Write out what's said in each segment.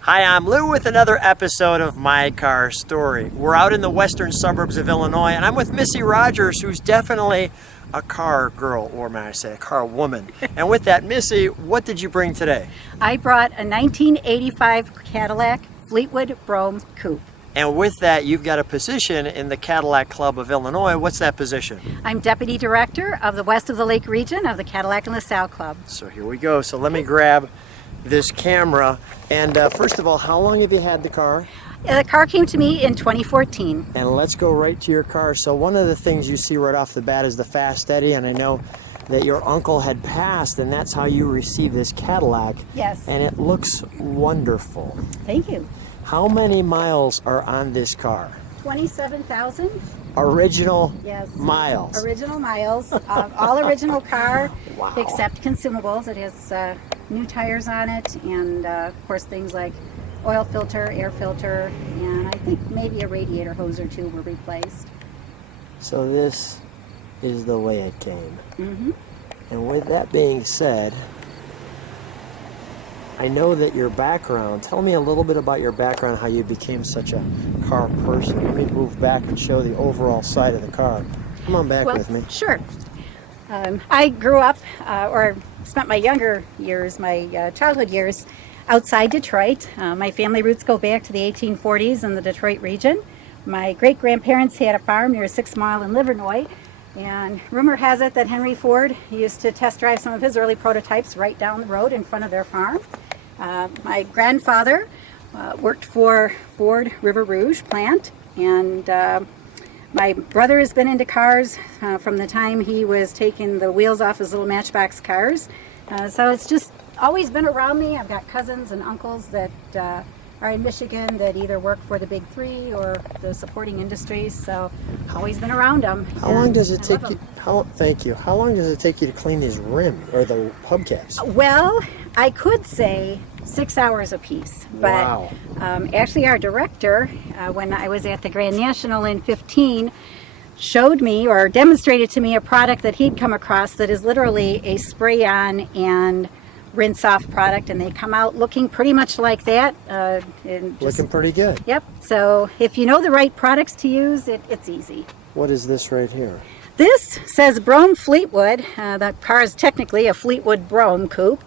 Hi, I'm Lou with another episode of My Car Story. We're out in the western suburbs of Illinois, and I'm with Missy Rogers, who's definitely a car girl, or may I say, a car woman. And with that, Missy, what did you bring today? I brought a 1985 Cadillac Fleetwood Brougham Coupe. And with that, you've got a position in the Cadillac Club of Illinois. What's that position? I'm Deputy Director of the West of the Lake region of the Cadillac LaSalle Club. So here we go. So let me grab this camera. And first of all, how long have you had the car? The car came to me in 2014. And let's go right to your car. So one of the things you see right off the bat is the Fast Eddie, and I know that your uncle had passed, and that's how you received this Cadillac. Yes. And it looks wonderful. Thank you. How many miles are on this car? 27,000? Original Yes. miles. Original miles. All original car, Wow. except consumables. It has new tires on it, and of course things like oil filter, air filter, and I think maybe a radiator hose or two were replaced. So this is the way it came. Mm-hmm. And with that being said, I know that your background, tell me a little bit about your background, how you became such a car person. Let me move back and show the overall side of the car. Come on back with me. Sure. I grew up, or spent my younger years, my childhood years, outside Detroit. My family roots go back to the 1840s in the Detroit region. My great-grandparents had a farm near 6 Mile in Livernois, and rumor has it that Henry Ford used to test drive some of his early prototypes right down the road in front of their farm. My grandfather worked for Ford River Rouge plant, and my brother has been into cars from the time he was taking the wheels off his little Matchbox cars. So it's just always been around me. I've got cousins and uncles that are in Michigan that either work for the big three or the supporting industries, so always been around them. How long does it take you? Thank you. How long does it take you to clean these rims or the hubcaps? Well, I could say 6 hours apiece, but Wow. Actually our director, when I was at the Grand National in 15, showed me or demonstrated to me a product that he'd come across that is literally a spray-on and rinse-off product, and they come out looking pretty much like that. Looking pretty good. Yep, so if you know the right products to use, it's easy. What is this right here? This says Brougham Fleetwood. The car is technically a Fleetwood Brougham Coupe,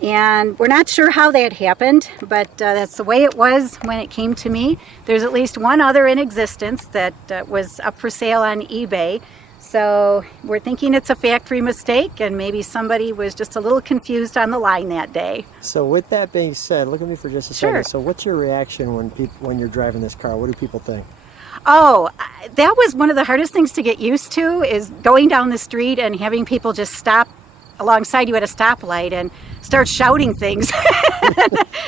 and we're not sure how that happened, but that's the way it was when it came to me. There's at least one other in existence that was up for sale on eBay, so we're thinking it's a factory mistake, and maybe somebody was just a little confused on the line that day. So with that being said, look at me for just a Sure. second. So what's your reaction when you're driving this car? What do people think? Oh, that was one of the hardest things to get used to, is going down the street and having people just stop alongside you at a stoplight and start shouting things.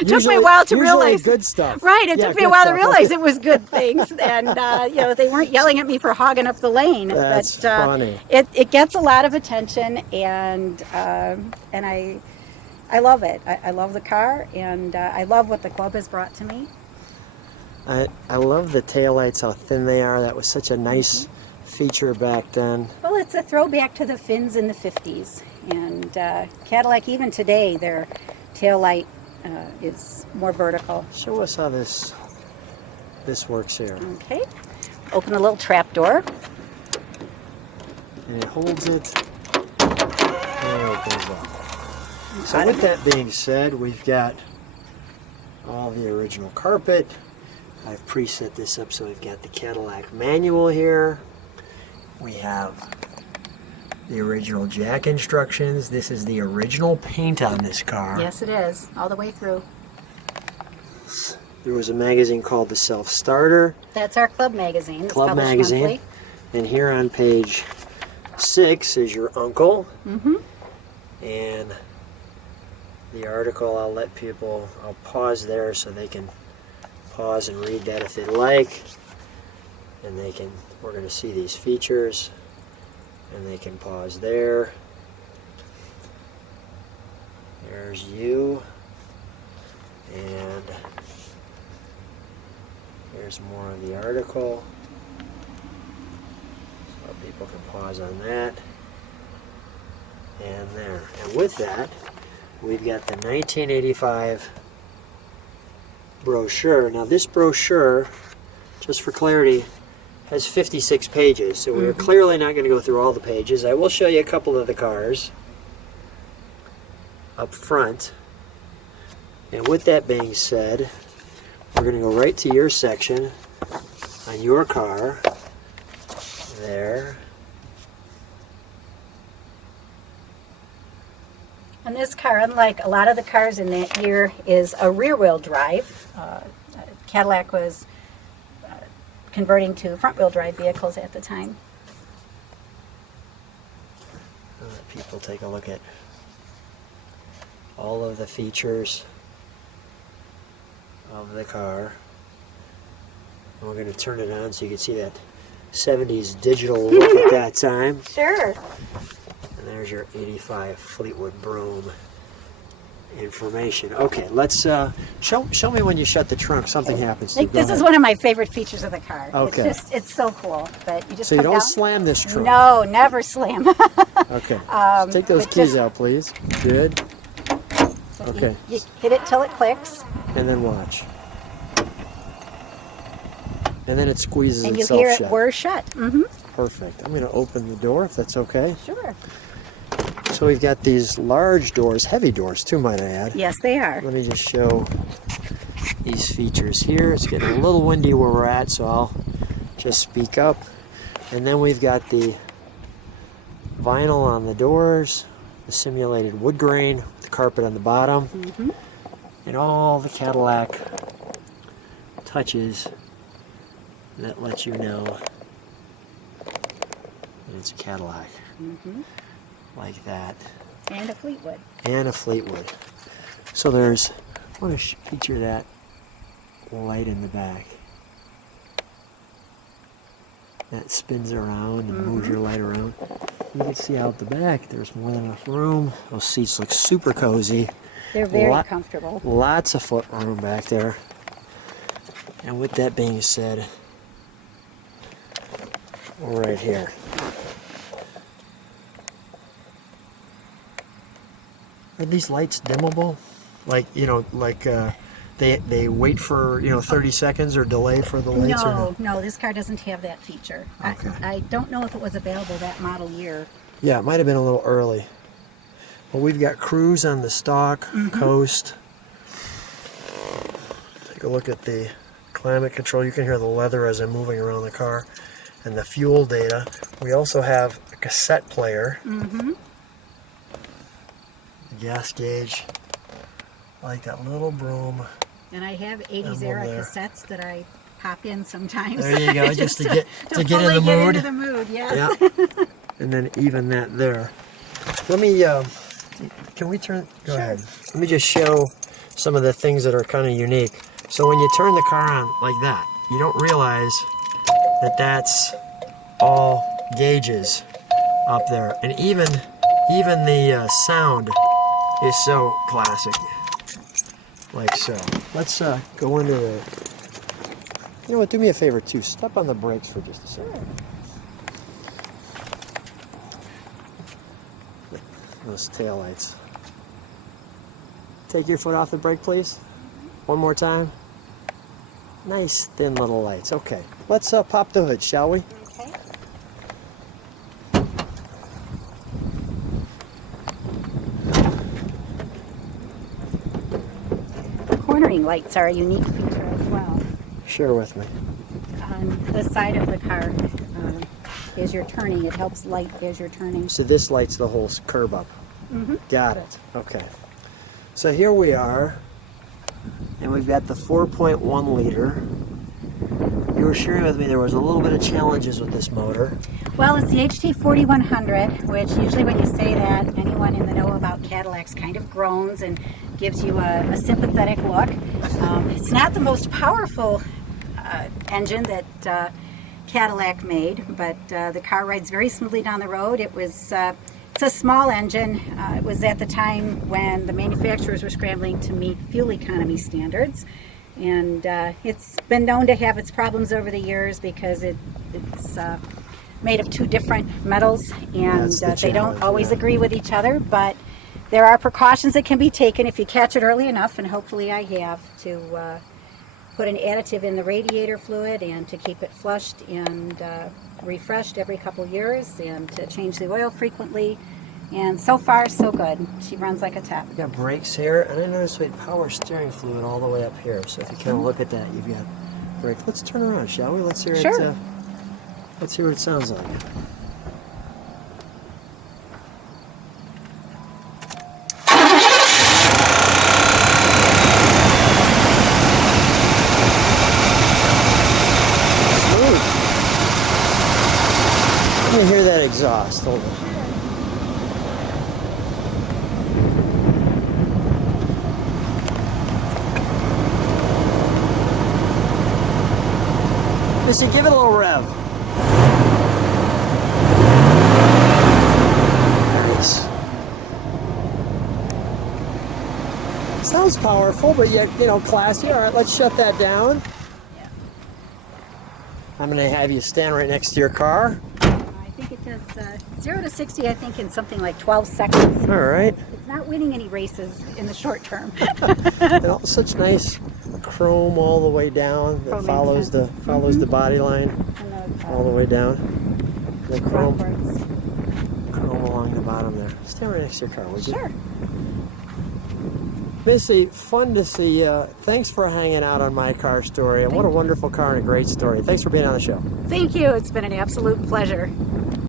It took me a while to realize. Good stuff. Right, it Yeah, took me a good while to stuff. realize it was good things, and they weren't yelling at me for hogging up the lane. That's but funny. It gets a lot of attention, and I love it. I love the car, and I love what the club has brought to me. I love the taillights, how thin they are. That was such a nice feature back then. Well, it's a throwback to the fins in the 50s, and Cadillac, even today, their taillight is more vertical. Show us how this works here. Okay, open the little trap door. And it holds it, and it opens up. So with that being said, we've got all the original carpet. I've preset this up so we've got the Cadillac manual here. We have the original jack instructions. This is the original paint on this car. Yes, it is, all the way through. There was a magazine called The Self-Starter. That's our club magazine. It's Club published magazine. monthly. And here on page 6 is your uncle. Mm-hmm. And the article, I'll pause there so they can pause and read that if they'd like. And we're going to see these features, and they can pause there. There's you, and here's more of the article, so people can pause on that, and there. And with that, we've got the 1985 brochure. Now this brochure, just for clarity, has 56 pages, so we're clearly not going to go through all the pages. I will show you a couple of the cars up front. And with that being said, we're going to go right to your section on your car. There. And this car, unlike a lot of the cars in that year, is a rear-wheel drive. Cadillac was converting to front-wheel drive vehicles at the time. I'll let people take a look at all of the features of the car. And we're going to turn it on so you can see that 70s digital look at that time. Sure. And there's your 85 Fleetwood Brougham information. Okay, let's show me when you shut the trunk. Something happens to you. This is one of my favorite features of the car. Okay. It's so cool. But you just so you come don't down. slam this trunk. No, never slam. Okay. So take those but keys just- out, please. Good. Okay. You hit it till it clicks, And then watch. And then it squeezes and you itself hear shut. it whir shut. Mm-hmm. Perfect. I'm going to open the door if that's okay. Sure. So we've got these large doors, heavy doors too, might I add. Yes, they are. Let me just show these features here. It's getting a little windy where we're at, so I'll just speak up. And then we've got the vinyl on the doors, the simulated wood grain, with the carpet on the bottom, and all the Cadillac touches that let you know that it's a Cadillac. Like that. And a Fleetwood. And a Fleetwood. So there's, I want to feature that light in the back. That spins around and moves your light around. You can see out the back, there's more than enough room. Those seats look super cozy. They're very comfortable. Lots of foot room back there. And with that being said, we're right here. Are these lights dimmable? Like, they wait for, 30 seconds or delay for the lights? No, this car doesn't have that feature. Okay. I don't know if it was available that model year. Yeah, it might have been a little early. Well, we've got cruise on the stock, coast. Take a look at the climate control. You can hear the leather as I'm moving around the car. And the fuel data. We also have a cassette player. Gas gauge. I like that little broom. And I have 80s era there. cassettes that I pop in sometimes. There you go, just to get in fully the mood. Into the mood, yes. Yeah. And then even that there. Let me, can we turn, go ahead. Let me just show some of the things that are kind of unique. So when you turn the car on like that, you don't realize that that's all gauges up there. And even the sound is so classic, like so. Let's go into the, you know what, do me a favor too, step on the brakes for just a second. Those taillights. Take your foot off the brake, please. One more time. Nice thin little lights. Okay, let's pop the hood, shall we? Okay. Cornering lights are a unique feature as well. Share with me. On the side of the car, as you're turning, it helps light as you're turning. So this lights the whole curb up. Got it. Okay. So here we are, and we've got the 4.1 liter. You were sharing with me there was a little bit of challenges with this motor. Well, it's the HT 4100, which usually when you say that, anyone in the know about Cadillacs kind of groans and gives you a sympathetic look. It's not the most powerful engine that Cadillac made, but the car rides very smoothly down the road. It's a small engine. It was at the time when the manufacturers were scrambling to meet fuel economy standards. And it's been known to have its problems over the years because it's made of two different metals, and they don't always agree with each other, but there are precautions that can be taken if you catch it early enough, and hopefully I have, to put an additive in the radiator fluid and to keep it flushed and refreshed every couple years, and to change the oil frequently. And so far, so good. She runs like a top. You got brakes here, and I noticed we had power steering fluid all the way up here. So if you kind of look at that, you've got brakes. Let's turn around, shall we? Let's hear it. Sure. Let's hear what it sounds like. Smooth. Let me hear that exhaust. Hold on. Missy, give it a little rev. Nice. Sounds powerful, but yet, classy. All right, let's shut that down. Yeah. I'm going to have you stand right next to your car. I think it does 0 to 60, I think, in something like 12 seconds. All right. It's not winning any races in the short term. Such nice chrome all the way down that Chrome follows the body line And all the way down. The chrome backwards. along the bottom there. Stand right next to your car, would you? Sure. Missy, fun to see you. Thanks for hanging out on My Car Story. And what a wonderful car and a great story. Thanks for being on the show. Thank you. It's been an absolute pleasure.